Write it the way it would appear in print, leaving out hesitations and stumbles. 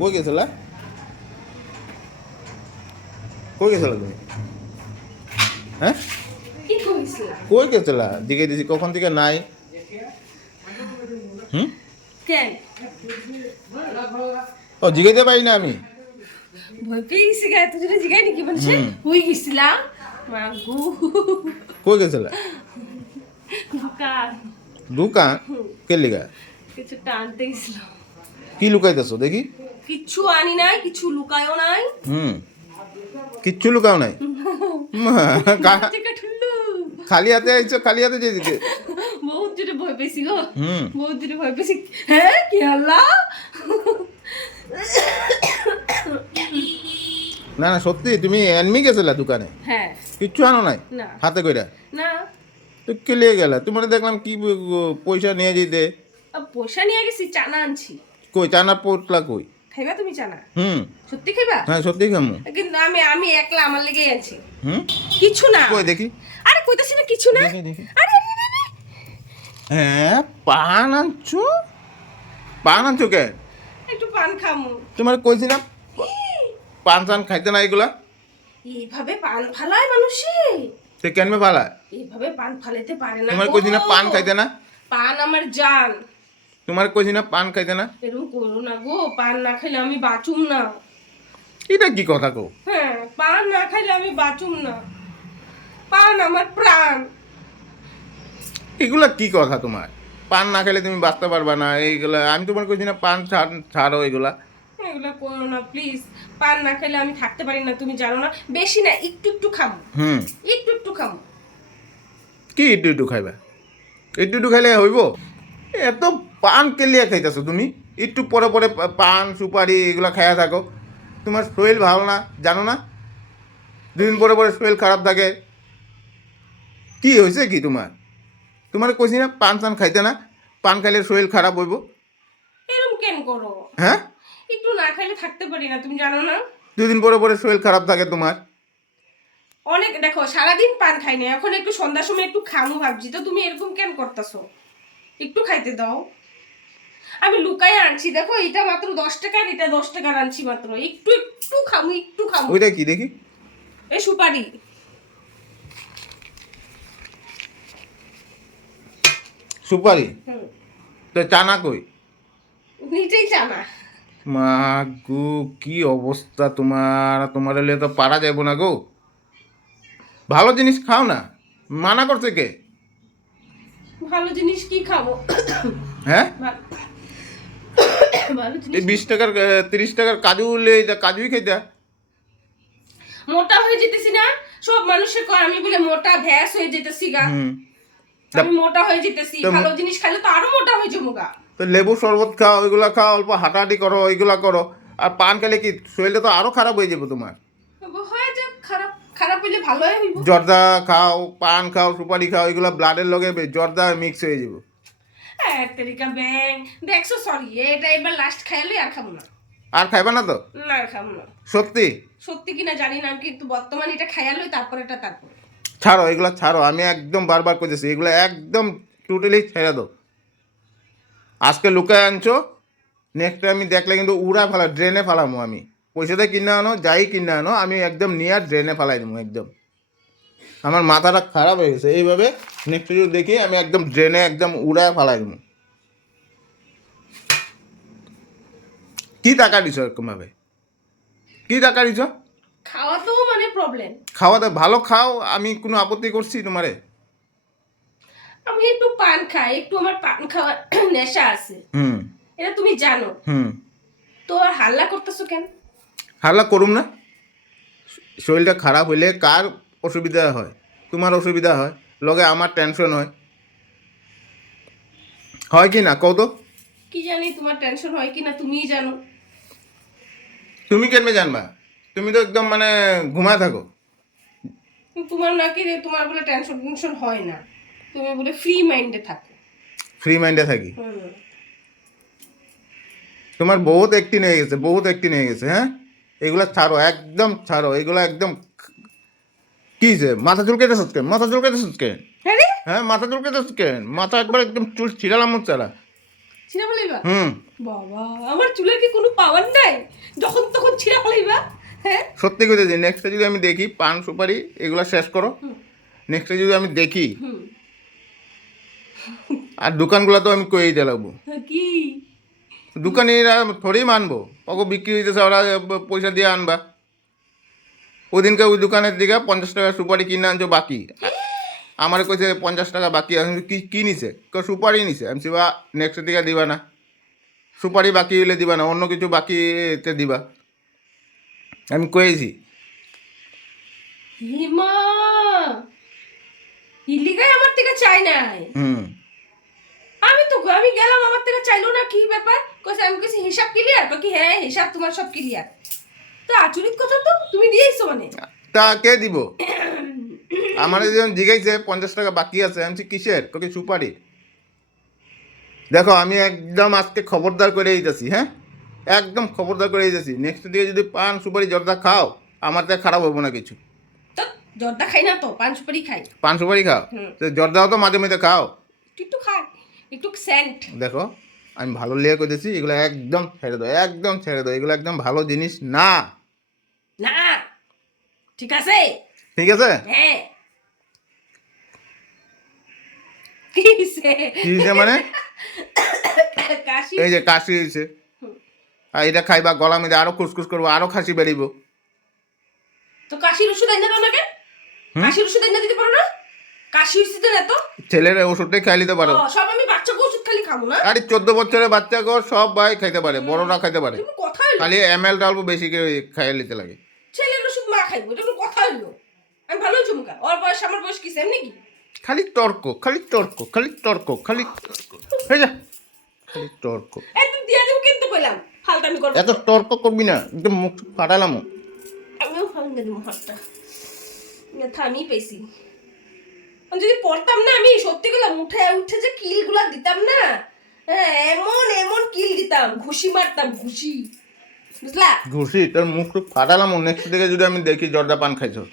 কই গেছিলা? কই গেছিলা তুমি? হ্যাঁ, কি কইছিলা? কই গেছিলা? জিগে দিছি কখন থেকে নাই। হুম, কেন? ও জিগাইতে পারি না আমি। ভয় পেয়ে গেছি গা, তুই যদি জিগাই নাকি মানুষে কই গেছিলা? মাগু কই গেছিলা? দোকান দোকান? কে লিগা? কিছু টানতে গেছিলাম। কি লুকাইতেছো দেখি? কিচ্ছু আনি নাই, কিছু লুকায়ও নাই। হুম, কিচ্ছু লুকাও নাই। থেকে ঠুল্লু খালি হাতে আইছো, খালি হাতে যেদিকে। বহুত জোরে ভয় পেয়েছি গো, হুম, বহুত জোরে ভয় পেয়েছি। হ্যাঁ কি আল্লাহ, না না সত্যি তুমি এনমি গেছিলা দোকানে? হ্যাঁ কিচ্ছু আনো নাই না হাতে কইরা? না, তো কে লিয়ে গেলা? তোমার দেখলাম কি পয়সা নিয়ে যেতে। পয়সা নিয়ে গেছি, চানা আনছি। কই চানা পোটলা কই? খাইবা তুমি চানা? হুম, সত্যি খাইবা? হ্যাঁ সত্যি খামু। কিন্তু আমি আমি একলা আমার লেগেই আনছি। হুম, কিছু না। কই দেখি। আরে কইতাছি না কিছু না। দেখি দেখি। আরে আরে, আরে, আরে। হ্যাঁ, পান আনছো? পান আনছো কে? একটু পান খামু। তোমার কইছি না পান টান খাইতে না এগুলা। এইভাবে পান ফালায় মানুষে? সে কেনবে পালা? এইভাবে পান ফালাইতে পারে না তোমার গো। কইছি না পান খাইতে না? পান আমার জান। তোমার কইছি না পান খাইতে না? এরকম করো না গো, পান না খাইলে আমি বাঁচুম না। এটা কি কথা কও? হ্যাঁ, পান না খাইলে আমি বাঁচুম না। পান আমার প্রাণ। এগুলা কি কথা তোমার? পান না খেলে তুমি বাঁচতে পারবা না এইগুলা। আমি তোমার কইছি না পান ছাড়ো এগুলা। এগুলা করো না প্লিজ। পান না খাইলে আমি থাকতে পারি না, তুমি জানো না। বেশি না, একটু একটু খাবো। হুম, একটু একটু খাবো। কি একটু একটু খাইবা? একটু একটু খাইলে হইব? এত পান কেলিয়া খাইতেছো তুমি? একটু পরে পরে পান সুপারি এগুলা খাইয়া থাকো। তোমার শরীর ভালো না জানো না? দুদিন পরে পরে শরীর খারাপ থাকে। কি হয়েছে কি তোমার? তোমার কইছি না পান টান খাইতে না? পান খাইলে শরীর খারাপ হইব। এরকম কেন করো? হ্যাঁ, একটু না খাইলে থাকতে পারি না, তুমি জানো না। দুদিন পরে পরে শরীর খারাপ থাকে তোমার। অনেক দেখো, সারাদিন পান খাই না, এখন একটু সন্ধ্যার সময় একটু খামু ভাবছি, তো তুমি এরকম কেন করতেছো? একটু খাইতে দাও। আমি লুকাই আনছি, দেখো এটা মাত্র 10 টাকার, এটা 10 টাকার আনছি মাত্র। একটু একটু খামু, একটু খামু। ওইটা কি দেখি? এই সুপারি। সুপারি? হুম, তো চানা কই? নিজেই জানা। মা গো, কি অবস্থা তোমার! তোমার হলে তো পারা যাইব না গো। ভালো জিনিস খাও না, মানা করছে কে? ভালো জিনিস কি খাবো? হ্যাঁ, ভা- ভালো এই জিনিস 20 টাকার 30 টাকার কাজু লেই যা কাজুই খাইতা। মোটা হয়ে যেতেছি না। সব মানুষে কয় আমি বলে মোটা, ভ্যাস হয়ে যেতেছি গা। হুম, আমি মোটা হয়ে যেতেছি, তো- ভালো জিনিস খাইলে তো আরো মোটা হয়ে যাবো গা। তো লেবু শরবত খাও, ওইগুলা খাও, অল্প হাঁটাহাঁটি করো, ওইগুলা করো। আর পান খেলে কি শরীরটা তো আরো খারাপ হয়ে যাবে তোমার। হয়ে যাক, খারাপ খারাপ হইলে ভালো হইব। জর্দা খাও, পান খাও, সুপারি খাও, এগুলা ব্লাডের লগে জর্দা মিক্স হয়ে যাবে। তেরিকা ব্যাং দেখছো, সরি এটা এবার লাস্ট খাইলে আর খাবো না। আর খাইবা না তো? না আর খাবো না। সত্যি? সত্যি কিনা জানি না, কিন্তু বর্তমানে এটা খাইয়ালই তারপরে এটা তারপরে। ছাড়ো এগুলা, ছাড়ো। আমি একদম বারবার কইতেছি এগুলো একদম টোটালি ছেড়ে দাও। আজকে লুকায় আনছো, নেক্সট টাইম আমি দেখলে কিন্তু উড়া ফেলা, ড্রেনে ফেলামো আমি। পয়সাটা কিনে আনো, যাই কিনে আনো, আমি একদম নিয়ে আর ড্রেনে ফেলাই দেবো একদম। আমার মাথাটা খারাপ হয়ে গেছে এইভাবে। নেক্সট যদি দেখি আমি একদম ড্রেনে একদম উড়ায় ফেলাই দেবো। কি টাকা দিছো এরকমভাবে? কি টাকা দিছো? খাওয়াতেও মানে প্রবলেম। খাওয়াতে ভালো খাও, আমি কোনো আপত্তি করছি তোমারে? আমি একটু পান খাই, একটু আমার পান খাওয়ার নেশা আছে, হুম, এটা তুমি জানো। হুম। তো আর হাল্লা করতেছো কেন? হাল্লা করুম না। শরীরটা খারাপ হইলে কার অসুবিধা হয়? তোমার অসুবিধা হয়, লগে আমার টেনশন হয়। হয় কি না কও তো? কি জানি তোমার টেনশন হয় কিনা তুমিই জানো। তুমি কেমনে জানবা? তুমি তো একদম মানে ঘুমায় থাকো। তোমার নাকি রে, তোমার বলে টেনশন টেনশন হয় না, তুমি বলে ফ্রি মাইন্ডে থাকো। ফ্রি মাইন্ডে থাকি? হুম। তোমার বহুত একটিন হয়ে গেছে, বহুত একটিন হয়ে গেছে। হ্যাঁ, এগুলা ছাড়ো, একদম ছাড়ো এগুলা একদম। কি যে মাথা চুলকাইতেছ কেন? মাথা চুলকাইতেছ কেন? হ্যাঁ রে? হ্যাঁ, মাথা চুলকাইতেছ কেন? মাথা একবার একদম চুল ছিড়ালাম চালা। ছিঁড়া ফেলাইবা? হুম। বাবা, আমার চুলের কি কোনো পাওয়ার নাই যখন তখন ছিঁড়া ফেলাইবা? হ্যাঁ, সত্যি কথা যে নেক্সটে যদি আমি দেখি পান সুপারি এগুলো শেষ করো, হুম। নেক্সটে যদি আমি দেখি, হুম। আর দোকানগুলো তো আমি কয়েই দিলাবো, কি? দোকানিরা থোড়েই মানবো, ওকে বিক্রি হইতেছে ওরা পয়সা দিয়ে আনবা। ওদিনকে ওই দোকানের দিকে 50 টাকা সুপারি কিনে আনছো বাকি, আমার কইছে 50 টাকা বাকি আছে, কি কি নিছে? সুপারি নিছে। আমি বা নেক্সটের দিকে দিবা না, সুপারি বাকি হইলে দিবা না, অন্য কিছু বাকিতে দিবা, আমি কয়েছি। হিমা, ইলিগাই আমার থেকে চাই নাই। হুম। আমি গেলাম, আমার থেকে চাইলো না, কি ব্যাপার? কইছে, আমি কইছি হিসাব ক্লিয়ার, কি হ্যাঁ হিসাব তোমার সব ক্লিয়ার। তো আচরিত কথা তো, তুমি দিয়েছো মানে। তা কে দিব? আমার যখন জিগাইছে 50 টাকা বাকি আছে, আমি বলছি, কিসের? কি সুপারি? দেখো আমি একদম আজকে খবরদার করে দিতেছি, হ্যাঁ, একদম খবরদার করে দিতেছি, নেক্সট দিকে যদি পান সুপারি জর্দা খাও, আমার থেকে খারাপ হবো না কিছু। তো জর্দা খাই না তো, পান সুপারি খাই। পান সুপারি খাও, তো জর্দাও তো মাঝে মাঝে খাও। একটু খাই, একটু সেন্ট। দেখো আমি ভালো লিয়ে কইতেছি, এগুলো একদম ছেড়ে দাও, একদম ছেড়ে দাও, এগুলো একদম ভালো জিনিস না। না, ঠিক আছে? ঠিক আছে? হ্যাঁ। কি হইছে? কি হয়েছে মানে? কাশি। এই যে কাশি হয়েছে, আর এটা খাইবা গলা মধ্যে আরো খুসখুস করবো, আরো খাসি বেরিব। তো কাশির ওষুধ এনে দাও না কেন? কাশির ওষুধ এনে দিতে পারো না? কাশি হইছে তো এত। ছেলের ওষুধটাই খাই নিতে পারো। সব আমি বাচ্চাকে ওষুধ খালি খাবো না? আরে 14 বছরের বাচ্চাকেও সব ভাই খাইতে পারে, বড়রা খাইতে পারে, তুমি কথা হইলো? খালি এমএলটা অল্প বেশি করে খাইয়ে নিতে লাগে। ছেলের ওষুধ মা খাইবো, এটা কোনো কথা হইলো? আমি ভালোই চুমকা, ওর বয়স আমার বয়স কি সেম নাকি? খালি তর্ক, খালি তর্ক, খালি তর্ক, খালি তর্ক, হয়ে যা, খালি তর্ক। একদম দিয়া দেবো কিন্তু কইলাম, ফালতামি করবো। এত তর্ক করবি না, একদম মুখ ফাটালাম। আমিও ফালতে দেবো হাতটা, ব্যথা আমি পেয়েছি। আমি যদি পড়তাম না, আমি সত্যি গেলাম উঠে উঠে যে কিল গুলা দিতাম না, হ্যাঁ, এমন এমন কিল দিতাম, ঘুষি মারতাম, ঘুষি, বুঝলা? ঘুষি তোর মুখ ফাটালাম, নেক্সট দিকে যদি আমি দেখি জর্দা পান খাইছো।